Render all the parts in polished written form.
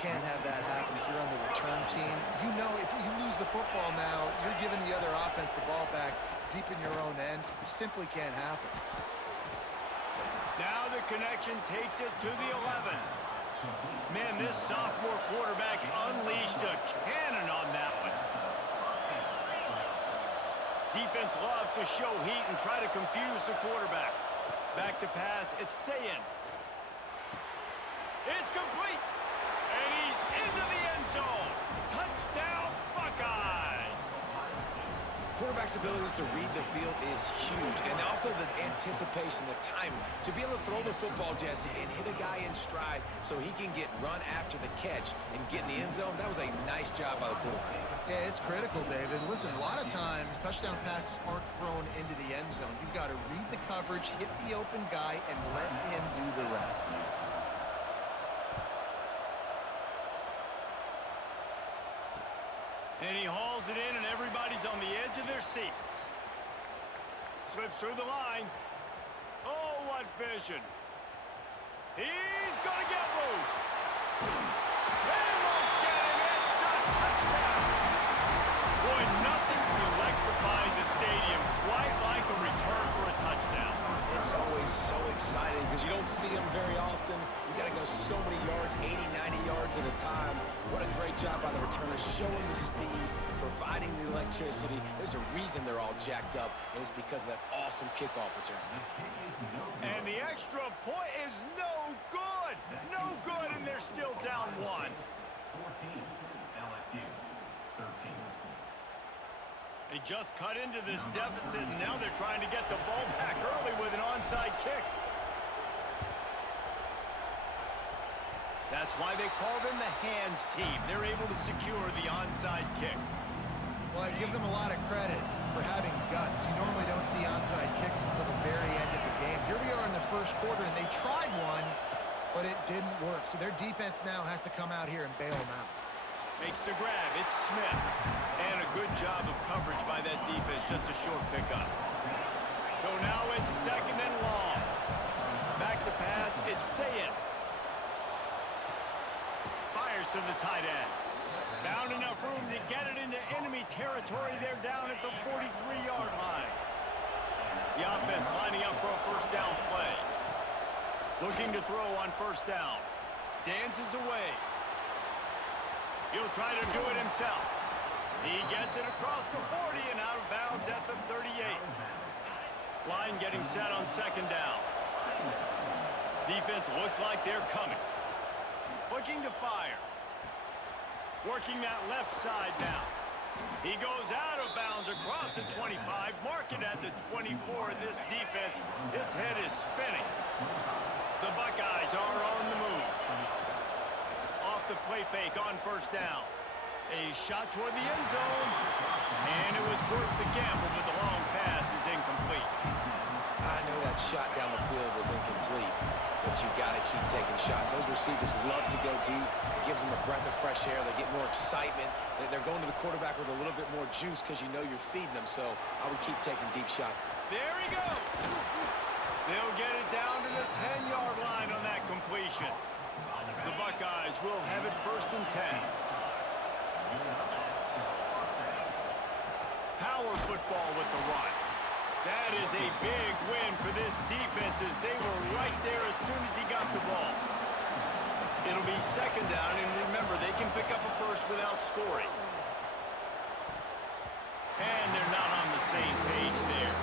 can't have that happen if you're on the return team. You know if you lose the football now, you're giving the other offense the ball back deep in your own end. It simply can't happen. Now the connection takes it to the 11. Man, this sophomore quarterback unleashed a cannon on that one. Defense loves to show heat and try to confuse the quarterback. Back to pass, it's Sayin. It's complete, and he's into the end zone. Touchdown, Buckeyes! Quarterback's abilities to read the field is huge, and also the anticipation, the time to be able to throw the football, Jesse, and hit a guy in stride so he can get run after the catch and get in the end zone. That was a nice job by the quarterback. Yeah, it's critical, David. Listen, a lot of times touchdown passes aren't thrown into the end zone. You've got to read the coverage, hit the open guy, and let him do the rest. And he hauls it in, and everybody's on the edge of their seats. Slips through the line. Oh, what vision. He's going to get loose. And won't get him. It's a touchdown. Boy, nothing electrifies a stadium quite like a return for a touchdown. It's always so exciting because you don't see them very often. You got to go so many yards, 80, 90 yards at a time. What a great job by the returners, showing the speed, providing the electricity. There's a reason they're all jacked up, and it's because of that awesome kickoff return. And the extra point is no good. No good, and they're still down one. 14, LSU, 13. They just cut into this deficit, and now they're trying to get the ball back early with an onside kick. That's why they call them the hands team. They're able to secure the onside kick. Well, I give them a lot of credit for having guts. You normally don't see onside kicks until the very end of the game. Here we are in the first quarter, and they tried one, but it didn't work. So their defense now has to come out here and bail them out. Makes the grab. It's Smith. And a good job of coverage by that defense. Just a short pickup. So now it's second and long. Back to pass. It's Sayin. Fires to the tight end. Found enough room to get it into enemy territory. They're down at the 43-yard line. The offense lining up for a first down play. Looking to throw on first down. Dances away. He'll try to do it himself. He gets it across the 40 and out of bounds at the 38. Line getting set on second down. Defense looks like they're coming. Looking to fire. Working that left side now. He goes out of bounds across the 25. Mark it at the 24, and this defense, its head is spinning. The Buckeyes are on the move. Off the play fake on first down. A shot toward the end zone. And it was worth the gamble, but the long pass is incomplete. I know that shot down the field was incomplete, but you got to keep taking shots. Those receivers love to go deep. It gives them a breath of fresh air. They get more excitement. They're going to the quarterback with a little bit more juice because you know you're feeding them, so I would keep taking deep shots. There he goes. They'll get it down to the 10-yard line on that completion. The Buckeyes will have it first and 10. Power football with the run. That is a big win for this defense as they were right there as soon as he got the ball. It'll be second down, and remember, they can pick up a first without scoring. And they're not on the same page there.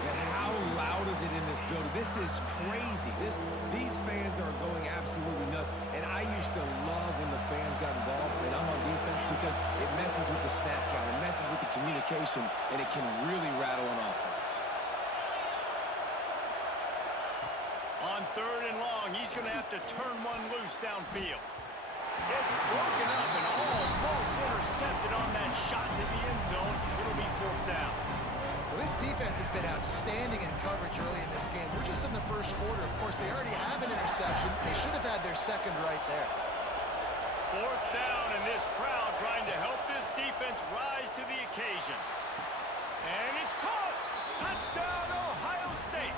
And how loud is it in this building? This is crazy. These fans are going absolutely nuts. And I used to love when the fans got involved, and I'm on defense because it messes with the snap count. It messes with the communication, and it can really rattle an offense. On third and long, he's going to have to turn one loose downfield. It's broken up and almost intercepted on that shot to the end zone. It'll be fourth down. Well, this defense has been outstanding in coverage early in this game. We're just in the first quarter. Of course, they already have an interception. They should have had their second right there. Fourth down, and this crowd trying to help this defense rise to the occasion. And it's caught! Touchdown, Ohio State!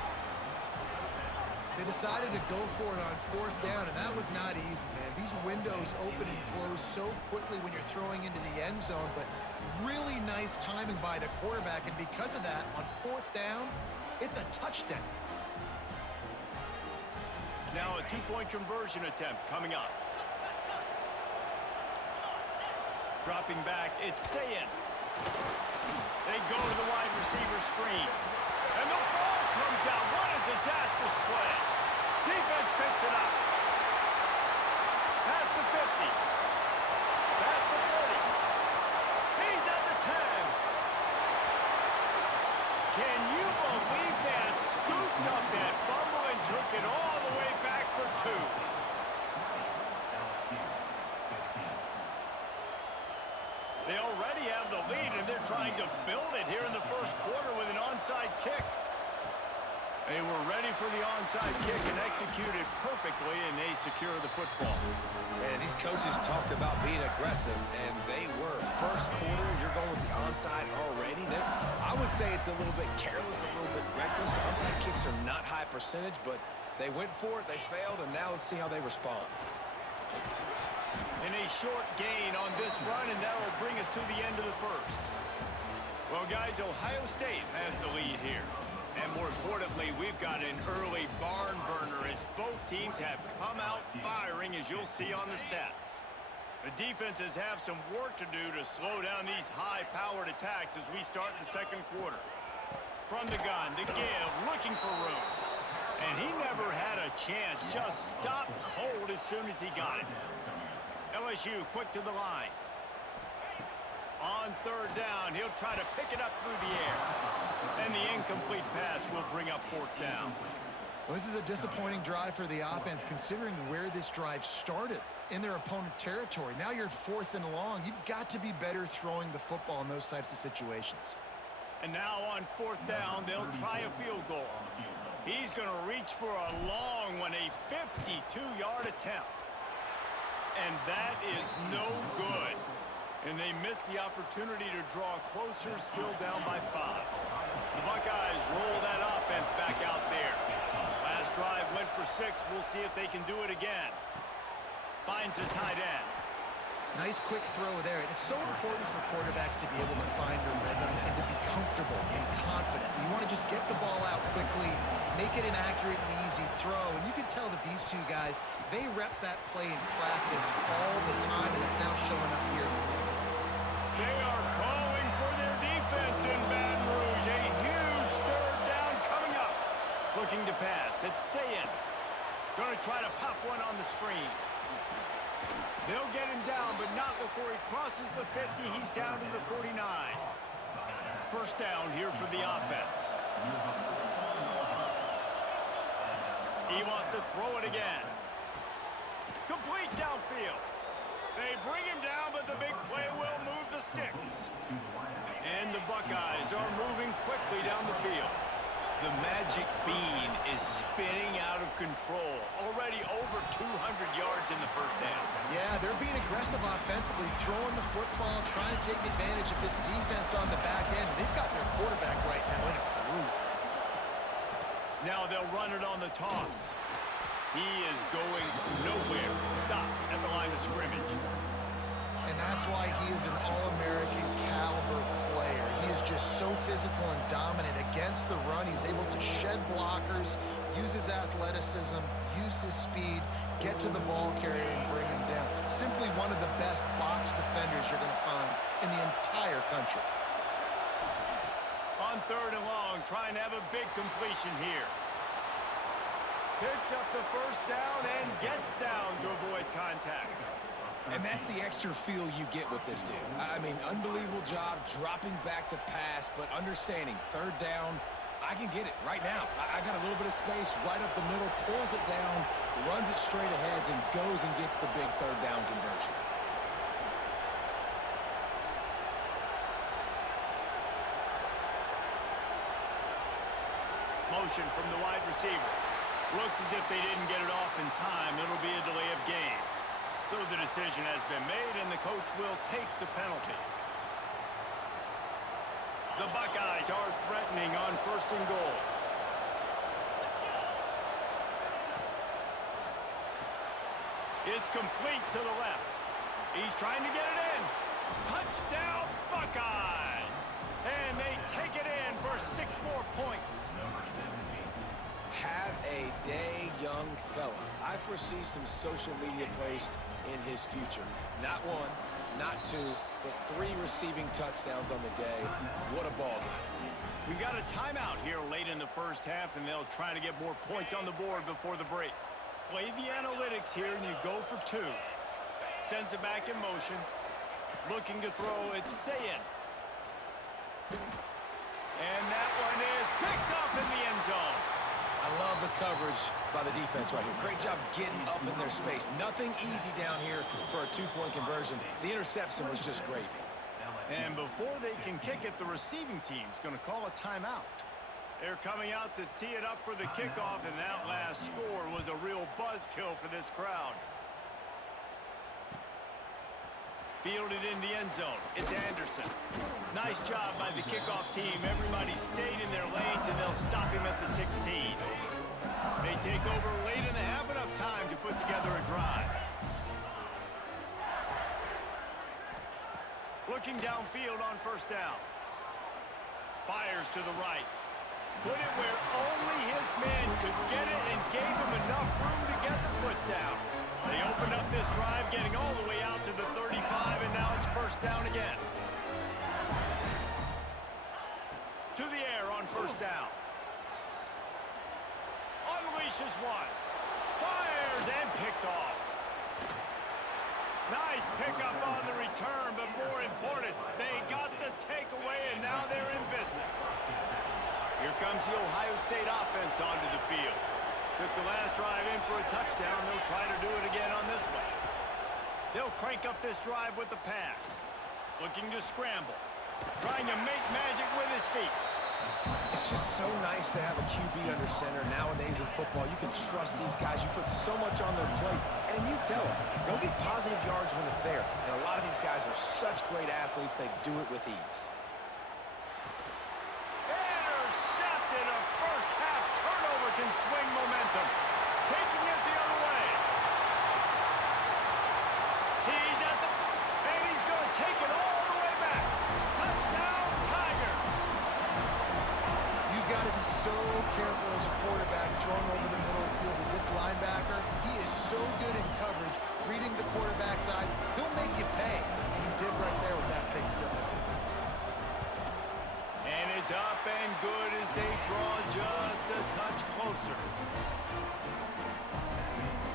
They decided to go for it on fourth down, and that was not easy, man. These windows open and close so quickly when you're throwing into the end zone, but really nice timing by the quarterback, and because of that, on fourth down, it's a touchdown. Now a two-point conversion attempt coming up. Dropping back, it's Sayin. They go to the wide receiver screen. And the ball comes out. What a disastrous play. Defense picks it up. Past the 50. Past the 40. He's at the 10. Can you believe that? Scooped up that fumble and took it all the way back for two. They already have the lead, and they're trying to build it here in the first quarter with an onside kick. They were ready for the onside kick and executed perfectly, and they secure the football. And these coaches talked about being aggressive, and they were. First quarter, you're going with the onside already. I would say it's a little bit careless, a little bit reckless. Onside kicks are not high percentage, but they went for it, they failed, and now let's see how they respond. And a short gain on this run, and that will bring us to the end of the first. Well, guys, Ohio State has the lead here. And more importantly, we've got an early barn burner as both teams have come out firing, as you'll see on the stats. The defenses have some work to do to slow down these high-powered attacks as we start the second quarter. From the gun, to give, looking for room. And he never had a chance, just stopped cold as soon as he got it. LSU quick to the line. On third down, he'll try to pick it up through the air. And the incomplete pass will bring up fourth down. Well, this is a disappointing drive for the offense, considering where this drive started in their opponent territory. Now you're at fourth and long. You've got to be better throwing the football in those types of situations. And now on fourth down, they'll try a field goal. He's going to reach for a long one, a 52-yard attempt. And that is no good. And they miss the opportunity to draw closer, still down by 5. The Buckeyes roll that offense back out there. Last drive went for 6. We'll see if they can do it again. Finds a tight end. Nice quick throw there. And it's so important for quarterbacks to be able to find a rhythm and to be comfortable and confident. You want to just get the ball out quickly, make it an accurate and easy throw. And you can tell that these two guys, they rep that play in practice all the time, and it's now showing up here. They are calling for their defense in Baton Rouge. A huge third down coming up. Looking to pass. It's Sayin. Going to try to pop one on the screen. They'll get him down, but not before he crosses the 50. He's down to the 49. First down here for the offense. He wants to throw it again. Complete downfield. They bring him down, but the big play will move the sticks. And the Buckeyes are moving quickly down the field. The magic bean is spinning out of control. Already over 200 yards in the first half. Yeah, they're being aggressive offensively, throwing the football, trying to take advantage of this defense on the back end. They've got their quarterback right now in a groove. Now they'll run it on the toss. He is going nowhere. Stop at the line of scrimmage. And that's why he is an All-American caliber player. He is just so physical and dominant against the run. He's able to shed blockers, use his athleticism, use his speed, get to the ball carrier and bring him down. Simply one of the best box defenders you're going to find in the entire country. On third and long, trying to have a big completion here. Picks up the first down and gets down to avoid contact. And that's the extra feel you get with this dude. I mean, unbelievable job dropping back to pass, but understanding third down, I can get it right now. I got a little bit of space right up the middle, pulls it down, runs it straight ahead, and goes and gets the big third down conversion. Motion from the wide receiver. Looks as if they didn't get it off in time. It'll be a delay of game. So the decision has been made, and the coach will take the penalty. The Buckeyes are threatening on first and goal. It's complete to the left. He's trying to get it in. Touchdown, Buckeyes! And they take it in for 6 more points. Have a day, young fella. I foresee some social media posts in his future. Not 1, not 2, but 3 receiving touchdowns on the day. What a ball game. We've got a timeout here late in the first half, and they'll try to get more points on the board before the break. Play the analytics here, and you go for 2. Sends it back in motion. Looking to throw, it's Sayin. And that one is picked up in the end zone. I love the coverage by the defense right here. Great job getting up in their space. Nothing easy down here for a 2-point conversion. The interception was just gravy. And before they can kick it, the receiving team's going to call a timeout. They're coming out to tee it up for the kickoff, and that last score was a real buzzkill for this crowd. Fielded in the end zone. It's Anderson. Nice job by the kickoff team. Everybody stayed in their lanes, and they'll stop him at the 16. They take over late in the half, enough time to put together a drive. Looking downfield on first down. Fires to the right. Put it where only his man could get it and gave him enough room to get the foot down. They opened up this drive, getting all the way out to the 35, and now it's first down again. To the air on first down. Unleashes one. Fires and picked off. Nice pickup on the return, but more important, they got the takeaway, and now they're in business. Here comes the Ohio State offense onto the field. Took the last drive in for a touchdown. They'll try to do it again on this one. They'll crank up this drive with the pass. Looking to scramble. Trying to make magic with his feet. It's just so nice to have a QB under center nowadays in football. You can trust these guys. You put so much on their plate, and you tell them, go get positive yards when it's there. And a lot of these guys are such great athletes, they do it with ease. Intercepted. A first half turnover can swing momentum. Taking it the other way. He's at the... and he's going to take it all the way back. Touchdown, Tigers. You've got to be so careful as a quarterback throwing over the middle of the field with this linebacker. He is so good in coverage, reading the quarterback's eyes. He'll make you pay, and he did right there with that pick six. And it's up and good as they draw just a touch closer.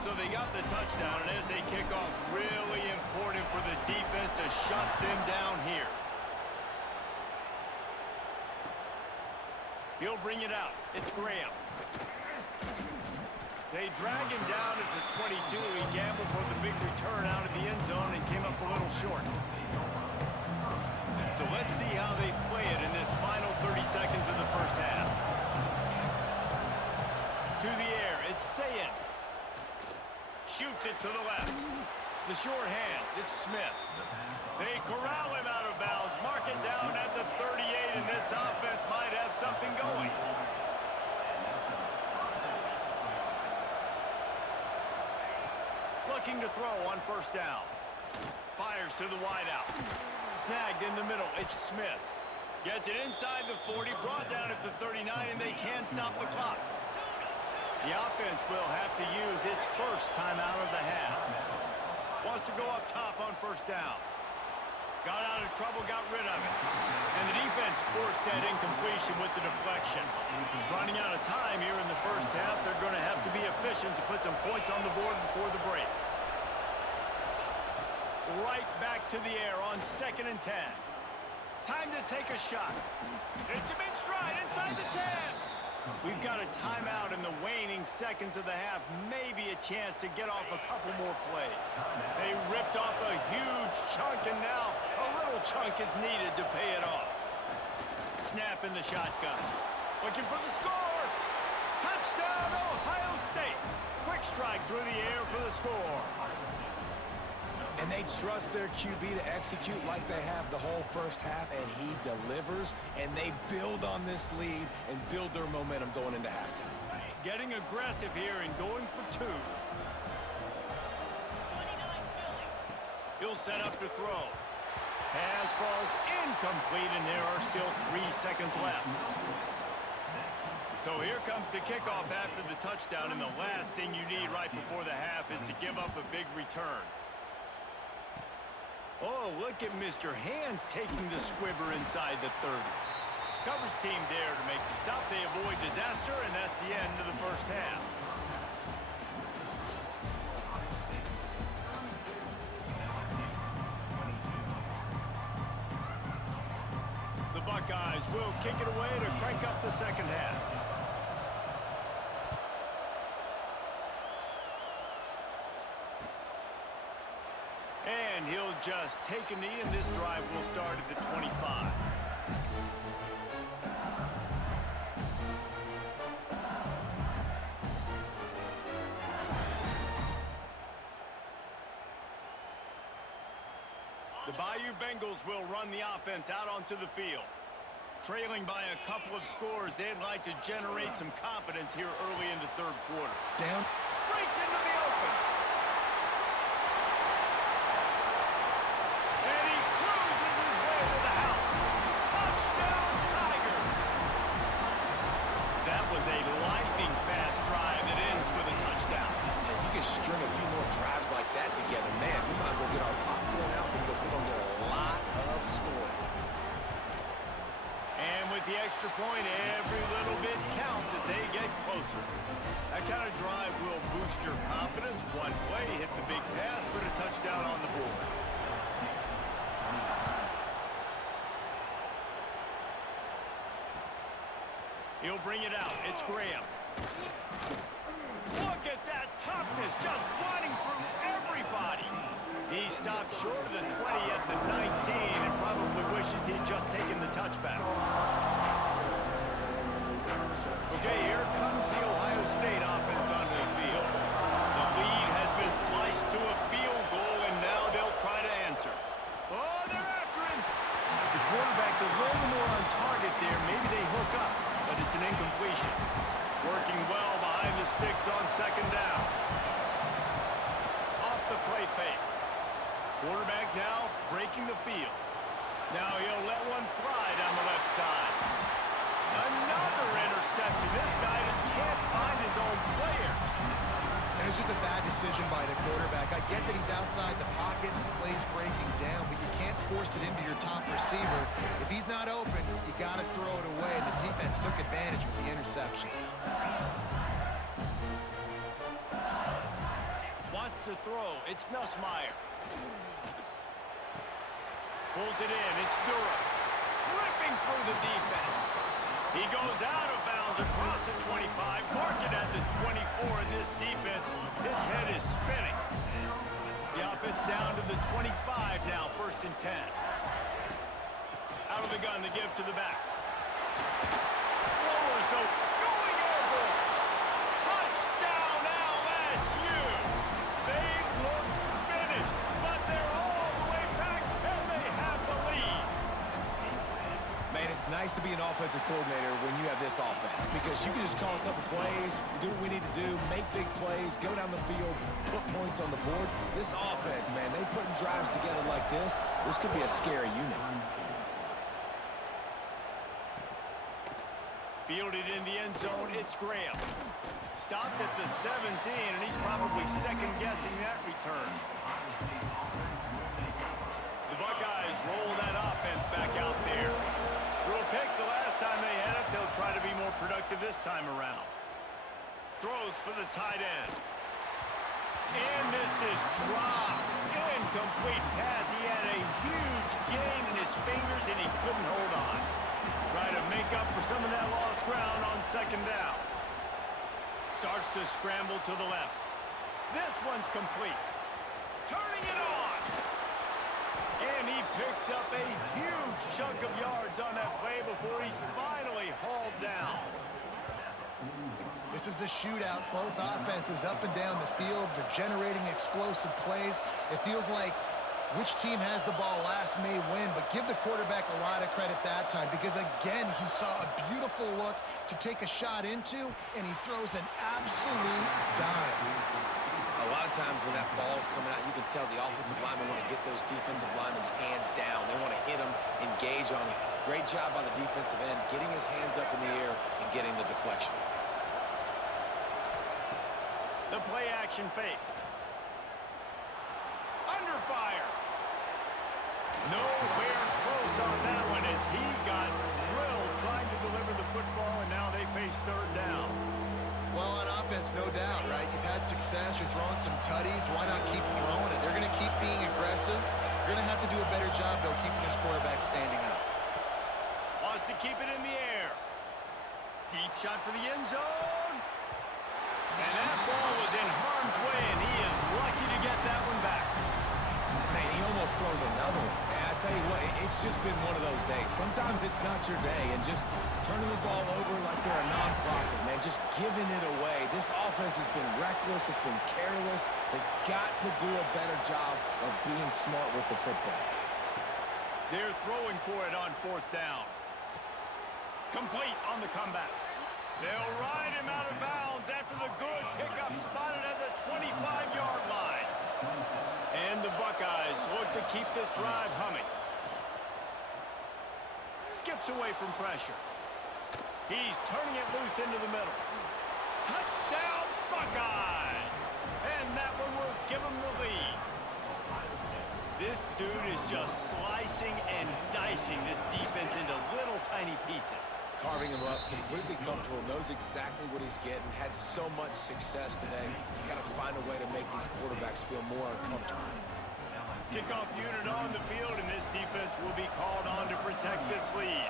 So they got the touchdown, and as they kick off, really important for the defense to shut them down here. He'll bring it out. It's Graham. They drag him down at the 22. He gambled for the big return out of the end zone and came up a little short. So let's see how they play it in this final 30 seconds of the first half. To the air, it's Sayin. Shoots it to the left. The short hands, it's Smith. They corral him out of bounds, mark it down at the 38, and this offense might have something going. Looking to throw on first down. Fires to the wideout. Snagged in the middle, it's Smith. Gets it inside the 40, brought down at the 39, and they can't stop the clock. The offense will have to use its first timeout of the half. Wants to go up top on first down. Got out of trouble, got rid of it. And the defense forced that incompletion with the deflection. Running out of time here in the first half, they're going to have to be efficient to put some points on the board before the break. Right back to the air on 2nd and 10. Time to take a shot. It's him in stride inside the 10. We've got a timeout in the waning seconds of the half. Maybe a chance to get off a couple more plays. They ripped off a huge chunk, and now a little chunk is needed to pay it off. Snap in the shotgun. Looking for the score. Touchdown, Ohio State. Quick strike through the air for the score. And they trust their QB to execute like they have the whole first half, and he delivers, and they build on this lead and build their momentum going into halftime. Getting aggressive here and going for two. He'll set up to throw. Pass falls incomplete, and there are still 3 seconds left. So here comes the kickoff after the touchdown, and the last thing you need right before the half is to give up a big return. Oh, look at Mr. Hands taking the squibber inside the 30. Coverage team there to make the stop. They avoid disaster, and that's the end of the first half. The Buckeyes will kick it away to crank up the second half. And he'll just take a knee, and this drive will start at the 25. The Bayou Bengals will run the offense out onto the field. Trailing by a couple of scores, they'd like to generate some confidence here early in the third quarter. Down. Breaks into the open. And he cruises his way to the house. Touchdown, Tigers! That was a lightning-fast drive that ends with a touchdown. If you can string a few more drives like that together, man, we might as well get our popcorn out because we're going to get a lot of scoring. And with the extra point, every little bit counts as they get closer. That kind of drive will boost your confidence. One play, hit the big pass, put a touchdown on the board. He'll bring it out. It's Graham. Look at that toughness, just running through everybody. He stopped short of the 20 at the 19 and probably wishes he'd just taken the touchback. Okay, here comes the Ohio State offense onto the field. The lead has been sliced to a field goal, and now they'll try to answer. Oh, they're after him. If the quarterback's a little more on target there, maybe they hook up, but it's an incompletion. Working well behind the sticks on second down. Off the play fake. Quarterback now breaking the field. Now he'll let one fly down the left side. Another interception. This guy just can't find his own players. And it's just a bad decision by the quarterback. I get that he's outside the pocket and the play's breaking down, but you can't force it into your top receiver. If he's not open, you got to throw it away, and the defense took advantage with the interception. Wants to throw. It's Nussmeier. Pulls it in. It's Durham. Ripping through the defense. He goes out of bounds across the 25. Mark it at the 24, and this defense, its head is spinning. The offense down to the 25 now, 1st and 10. Out of the gun to give to the back. Lowers the going airborne. Touchdown LSU. They look finished, but they're all the way back, and they have the lead. Man, it's nice to be an offensive coordinator when you have this offense because you can just call a couple plays, do what we need to do, make big plays, go down the field, put points on the board. This offense, man, they putting drives together like this could be a scary unit. Fielded in the end zone, it's Graham. Stopped at the 17, and he's probably second-guessing that return. The Buckeyes roll that offense back out there. Threw a pick the last time they had it. They'll try to be more productive this time around. Throws for the tight end. And this is dropped. Incomplete pass. He had a huge gain in his fingers, and he couldn't hold on. Try to make up for some of that lost ground on second down. Starts to scramble to the left. This one's complete. Turning it on. And he picks up a huge chunk of yards on that play before he's finally hauled down. This is a shootout. Both offenses up and down the field. They're generating explosive plays. It feels like which team has the ball last may win, but give the quarterback a lot of credit that time because, again, he saw a beautiful look to take a shot into, and he throws an absolute dime. A A lot of times when that ball's coming out, you can tell the offensive linemen want to get those defensive linemen's hands down. They want to hit them, engage on them. Great job by the defensive end, getting his hands up in the air and getting the deflection. The play action fake. Under fire. Nowhere close on that one as he got drilled trying to deliver the football, and now they face third down. Well, on offense, no doubt, right? You've had success. You're throwing some tutties. Why not keep throwing it? They're going to keep being aggressive. You're going to have to do a better job, though, keeping this quarterback standing up. Wants to keep it in the air. Deep shot for the end zone. And that ball was in harm's way, and he is lucky to get that one back. Man, he almost throws another one. And I tell you what, it's just been one of those days. Sometimes it's not your day, and just turning the ball over like they're a nonprofit, man, just giving it away. This offense has been reckless. It's been careless. They've got to do a better job of being smart with the football. They're throwing for it on fourth down. Complete on the comeback. They'll ride him out of bounds after the good pickup spotted at the 25-yard line. And the Buckeyes look to keep this drive humming. Skips away from pressure. He's turning it loose into the middle. Touchdown, Buckeyes! And that one will give them the lead. This dude is just slicing and dicing this defense into little tiny pieces. Carving him up, completely comfortable, knows exactly what he's getting, had so much success today. You got to find a way to make these quarterbacks feel more uncomfortable. Kickoff unit on the field, and this defense will be called on to protect this lead.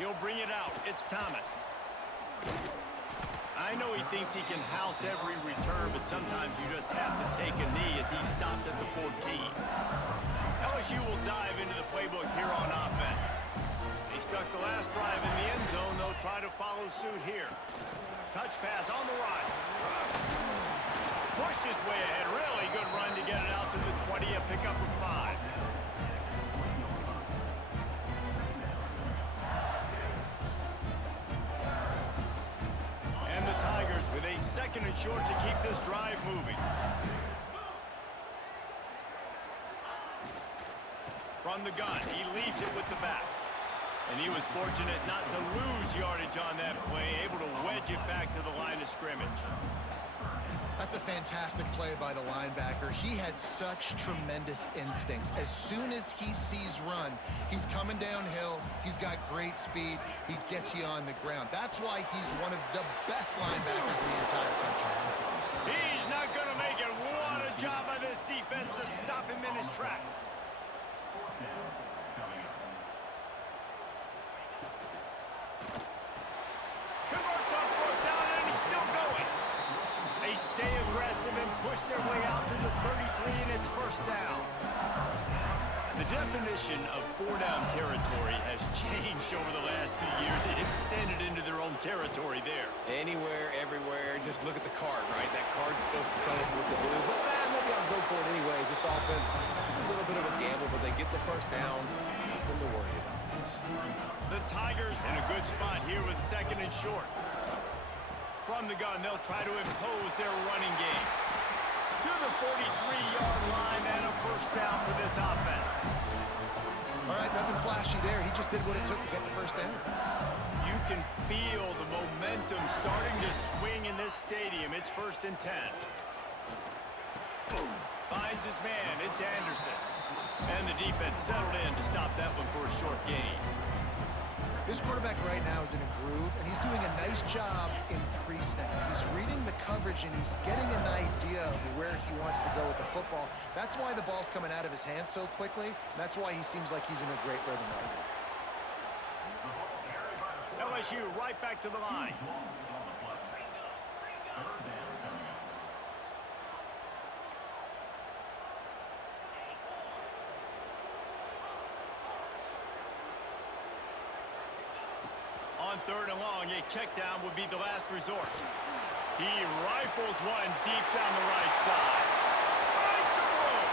He'll bring it out. It's Thomas. I know he thinks he can house every return, but sometimes you just have to take a knee as he stopped at the 14. LSU will dive into the playbook here on offense. They stuck the last drive in the end zone. They'll try to follow suit here. Touch pass on the right. Pushed his way ahead. Really good run to get it out to the 20. A pickup of 5. And the Tigers with a second and short to keep this drive moving. From the gun, he leaves it with the back. And he was fortunate not to lose yardage on that play, able to wedge it back to the line of scrimmage. That's a fantastic play by the linebacker. He has such tremendous instincts. As soon as he sees run, he's coming downhill. He's got great speed. He gets you on the ground. That's why he's one of the best linebackers in the entire country. He's not going to make it. What a job by this defense to stop him in his tracks. Converts on fourth down, and he's still going. They stay aggressive and push their way out to the 33, and it's first down. The definition of four-down territory has changed over the last few years. It extended into their own territory there. Anywhere, everywhere, just look at the card, right? That card's supposed to tell us what to do, but maybe I'll go for it anyways. This offense took a little bit of a gamble, but they get the first down. Nothing to worry about. The Tigers in a good spot here with second and short. From the gun, they'll try to impose their running game. To the 43-yard line and a first down for this offense. All right, nothing flashy there. He just did what it took to get the first down. You can feel the momentum starting to swing in this stadium. It's first and 10. Finds his man. It's Anderson. And the defense settled in to stop that one for a short gain. This quarterback right now is in a groove, and he's doing a nice job in pre-snap. He's reading the coverage, and he's getting an idea of where he wants to go with the football. That's why the ball's coming out of his hands so quickly, and that's why he seems like he's in a great rhythm right now. LSU right back to the line. On third and long, a check down would be the last resort. He rifles one deep down the right side. Finds some room.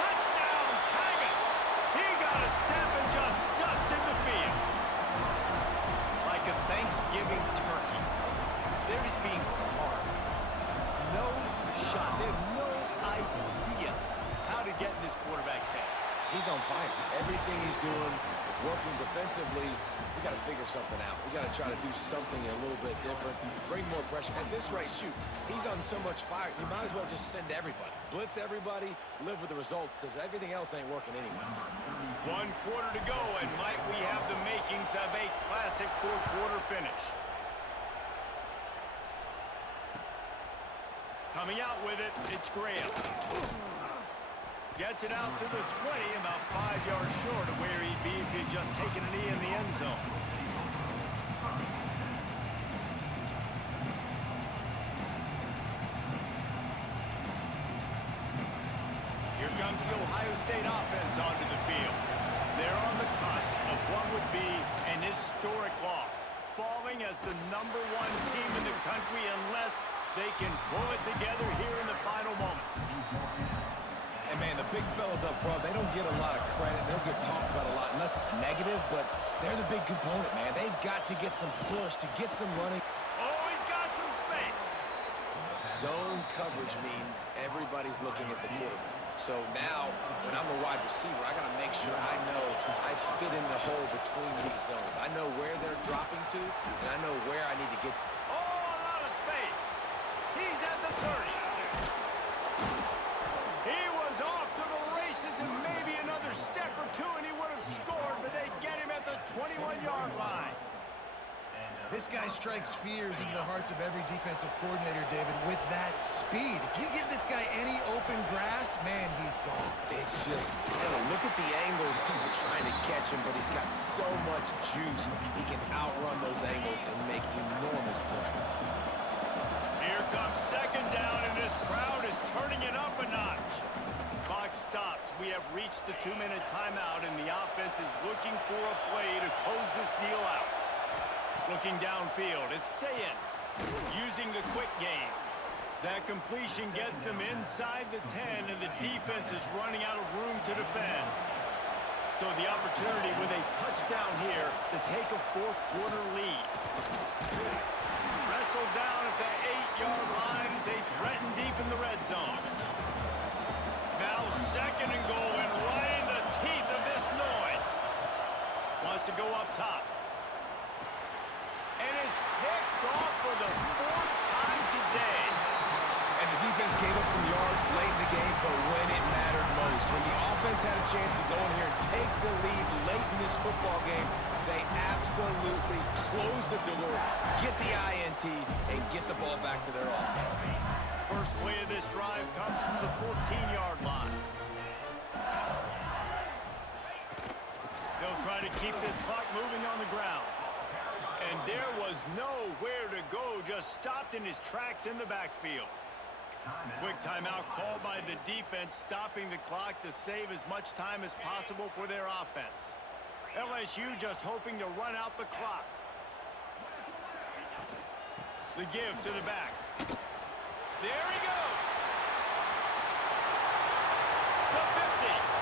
Touchdown, Tigers. He got a step and just dusted the field. Like a Thanksgiving doing is working defensively. We got to figure something out. We got to try to do something a little bit different, bring more pressure. At this rate, shoot, he's on so much fire, you might as well just send everybody. Blitz everybody, live with the results, because everything else ain't working anyways. 1 quarter to go, and might we have the makings of a classic fourth-quarter finish. Coming out with it, it's Graham. Gets it out to the 20, about 5 yards short of where he'd be if he'd just taken a knee in the end zone. Here comes the Ohio State offense onto the field. They're on the cusp of what would be an historic loss, falling as the #1 team in the country unless they can pull it together here in the final moments. And, man, the big fellas up front, they don't get a lot of credit. They don't get talked about a lot unless it's negative, but they're the big component, man. They've got to get some push, to get some running. Oh, he's got some space. Zone coverage means everybody's looking at the quarterback. So now, when I'm a wide receiver, I got to make sure I know I fit in the hole between these zones. I know where they're dropping to, and I know where I need to get. Oh, a lot of space. He's at the 30. He was off to the races and maybe another step or two and he would have scored, but they get him at the 21-yard line. This guy strikes fears into the hearts of every defensive coordinator, David, with that speed. If you give this guy any open grass, man, he's gone. It's just silly. Look at the angles, people trying to catch him, but he's got so much juice. He can outrun those angles and make enormous plays. Here comes second down, and this crowd is turning it up a notch. Clock stops. We have reached the 2-minute timeout, and the offense is looking for a play to close this deal out. Looking downfield, it's Sayin using the quick game. That completion gets them inside the 10, and the defense is running out of room to defend. So the opportunity with a touchdown here to take a fourth-quarter lead. Wrestled down at the 8-yard line as they threaten deep in the red zone. Now second and goal, and right in the teeth of this noise. Wants to go up top. And it's picked off for the 4th time today. And the defense gave up some yards late in the game, but when it mattered most, when the offense had a chance to go in here and take the lead late in this football game, they absolutely close the door, get the INT, and get the ball back to their offense. First play of this drive comes from the 14-yard line. They'll try to keep this clock moving on the ground. And there was nowhere to go, just stopped in his tracks in the backfield. Quick timeout called by the defense, stopping the clock to save as much time as possible for their offense. LSU just hoping to run out the clock. The give to the back. There he goes. The 50.